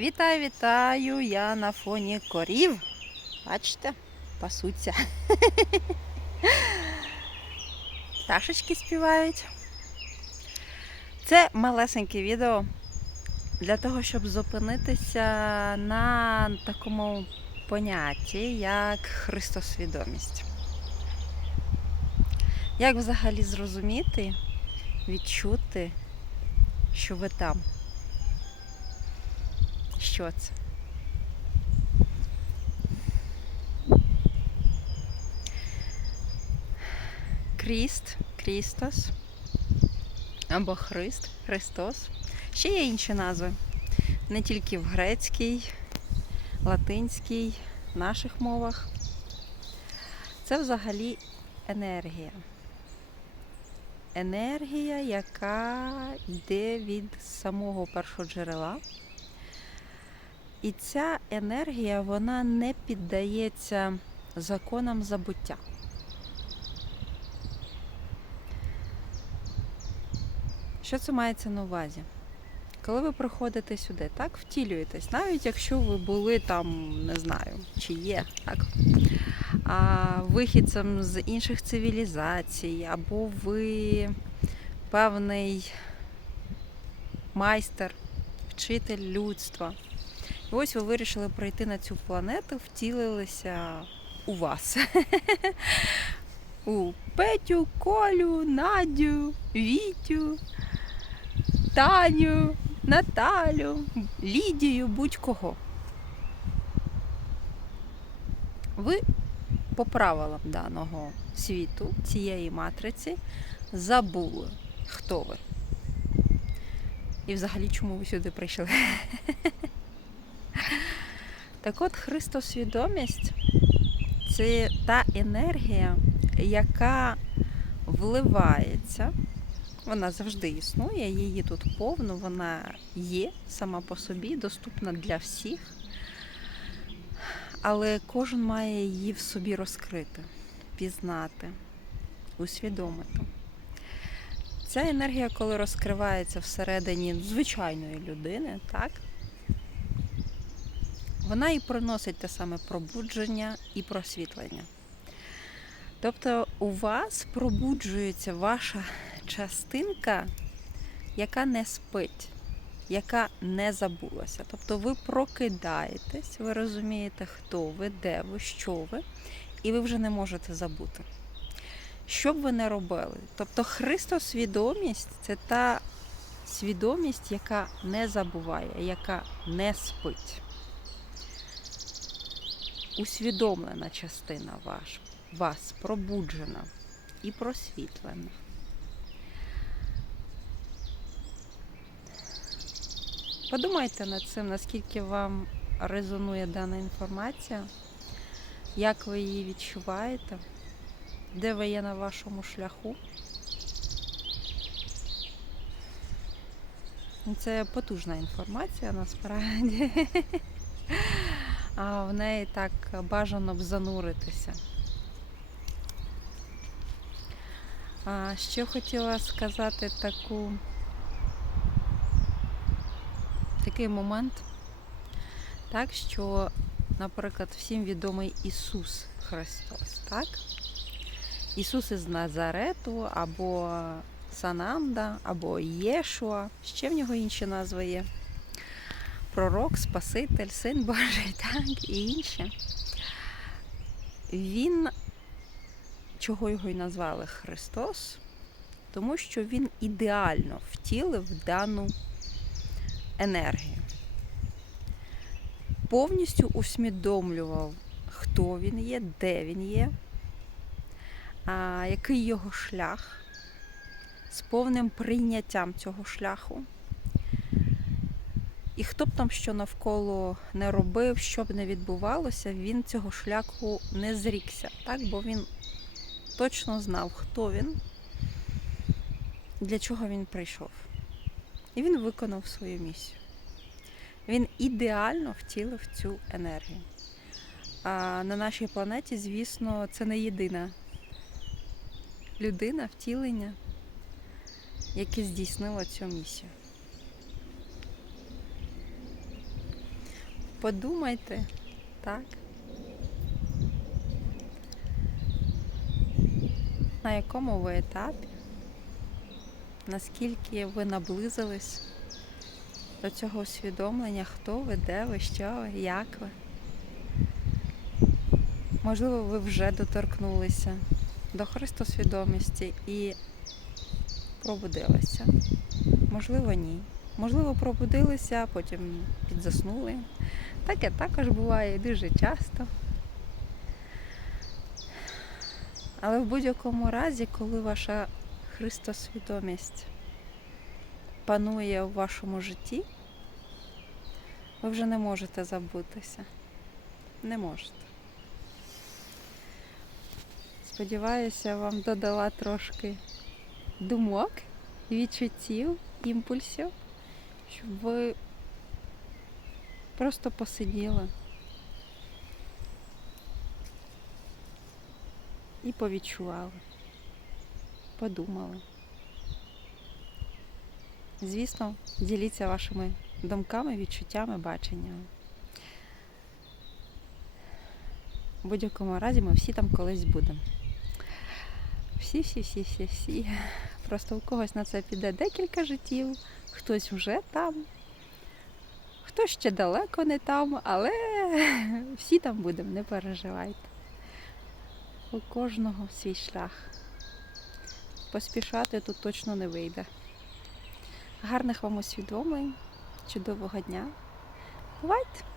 Вітаю, вітаю! Я на фоні корів. Бачите, пасуться. Пташечки співають. Це малесеньке відео для того, щоб зупинитися на такому понятті, як Христосвідомість. Як взагалі зрозуміти, відчути, що ви там? Що це? Кріст, Крістос або Христ, Христос. Ще є інші назви. Не тільки в грецькій, латинській, наших мовах. Це взагалі енергія. Енергія, яка йде від самого першоджерела. І ця енергія вона не піддається законам забуття. Що це мається на увазі? Коли ви приходите сюди, так, втілюєтесь, навіть якщо ви були там, не знаю, чи є, так, а вихідцем з інших цивілізацій, або ви певний майстер, вчитель людства. Ось ви вирішили прийти на цю планету, втілилися у вас. У Петю, Колю, Надю, Вітю, Таню, Наталю, Лідію, будь-кого. Ви по правилам даного світу, цієї матриці, забули, хто ви. І взагалі чому ви сюди прийшли. Так от Христосвідомість це та енергія, яка вливається, вона завжди існує, її тут повно, вона є сама по собі, доступна для всіх, але кожен має її в собі розкрити, пізнати, усвідомити. Ця енергія, коли розкривається всередині звичайної людини, так? Вона і приносить те саме пробудження і просвітлення. Тобто у вас пробуджується ваша частинка, яка не спить, яка не забулася. Тобто ви прокидаєтесь, ви розумієте, хто ви, де ви, що ви, і ви вже не можете забути. Що б ви не робили? Тобто Христосвідомість це та свідомість, яка не забуває, яка не спить усвідомлена частина ваш, вас пробуджена і просвітлена. Подумайте над цим, наскільки вам резонує дана інформація, як ви її відчуваєте, де ви є на вашому шляху. Це потужна інформація насправді. а в неї так бажано б зануритися. А Ще хотіла сказати таку, такий момент, так, що, наприклад, всім відомий Ісус Христос, так? Ісус із Назарету, або Сананда, або Єшуа, ще в нього інші назви є пророк, Спаситель, Син Божий, так, і інше. Він, чого його й назвали Христос, тому що він ідеально втілив дану енергію. Повністю усвідомлював, хто він є, де він є, який його шлях, з повним прийняттям цього шляху. І хто б там що навколо не робив, що б не відбувалося, він цього шляху не зрікся, так? бо він точно знав, хто він, для чого він прийшов. І він виконав свою місію. Він ідеально втілив цю енергію. А на нашій планеті, звісно, це не єдина людина, втілення, яке здійснило цю місію. Подумайте, так? На якому ви етапі? Наскільки ви наблизились до цього усвідомлення, хто ви, де ви, що ви, як ви? Можливо, ви вже доторкнулися до Христосвідомості і пробудилися. Можливо, ні. Можливо, пробудилися, потім підзаснули. Таке також буває дуже часто. Але в будь-якому разі, коли ваша Христосвідомість панує у вашому житті, ви вже не можете забутися. Не можете. Сподіваюся, вам додала трошки думок, відчуттів, імпульсів, щоб ви просто посиділи і повідчували, подумали. Звісно, діліться вашими думками, відчуттями, баченнями. В будь-якому разі ми всі там колись будемо. Всі, всі, всі, всі, всі. Просто у когось на це піде декілька життів, хтось вже там, хтось ще далеко не там, але всі там будемо, не переживайте. У кожного свій шлях. Поспішати тут точно не вийде. Гарних вам усвідомлень, чудового дня. Бувайте!